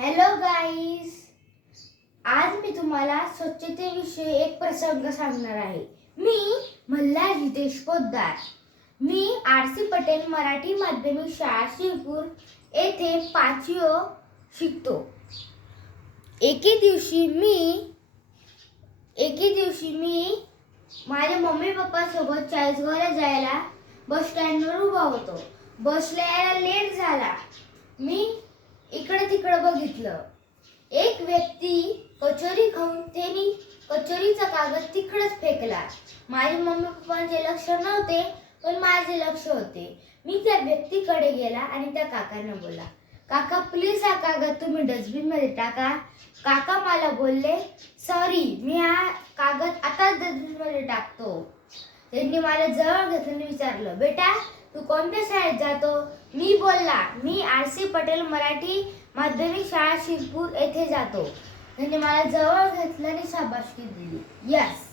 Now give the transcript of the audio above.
Hello गाईस आज मी तुम्हाला स्वच्छतेविषयी एक प्रसंग सांगणार आहे. मी मल्हार जितेश पोद्दार मी आर सी पटेल मराठी माध्यमिक शाळा शिरपूर येथे पाचवी शिकतो. एके दिवशी मी एके दिवशी मी माझ्या मम्मी पप्पासोबत चाळीसगावला जायला बस स्टँडवर उभा होतो. बसला यायला लेट झाला. मी बघितलं. एक व्यक्ती कचोरी खाऊन त्यांनी कचोरीचा कागद तिकडेच फेकला. माझे मम्मी पप्पांचे लक्ष नव्हते पण माझे लक्ष होते. मी त्या व्यक्तीकडे गेला आणि त्या काकांना बोला काका प्लीज हा कागद तुम्ही डस्टबिनमध्ये टाका. काका मला बोलले सॉरी मी हा कागद आताच डस्टबिनमध्ये टाकतो. त्यांनी मला जवळ घेतलं विचारलं बेटा तू कोणत्या शाळेत जातो? मी बोलला मी आर सी पटेल मराठी माध्यमिक शाळा शिरपूर येथे जातो. त्यांनी मला जवळ घेतलं आणि शाबासकी दिली. यस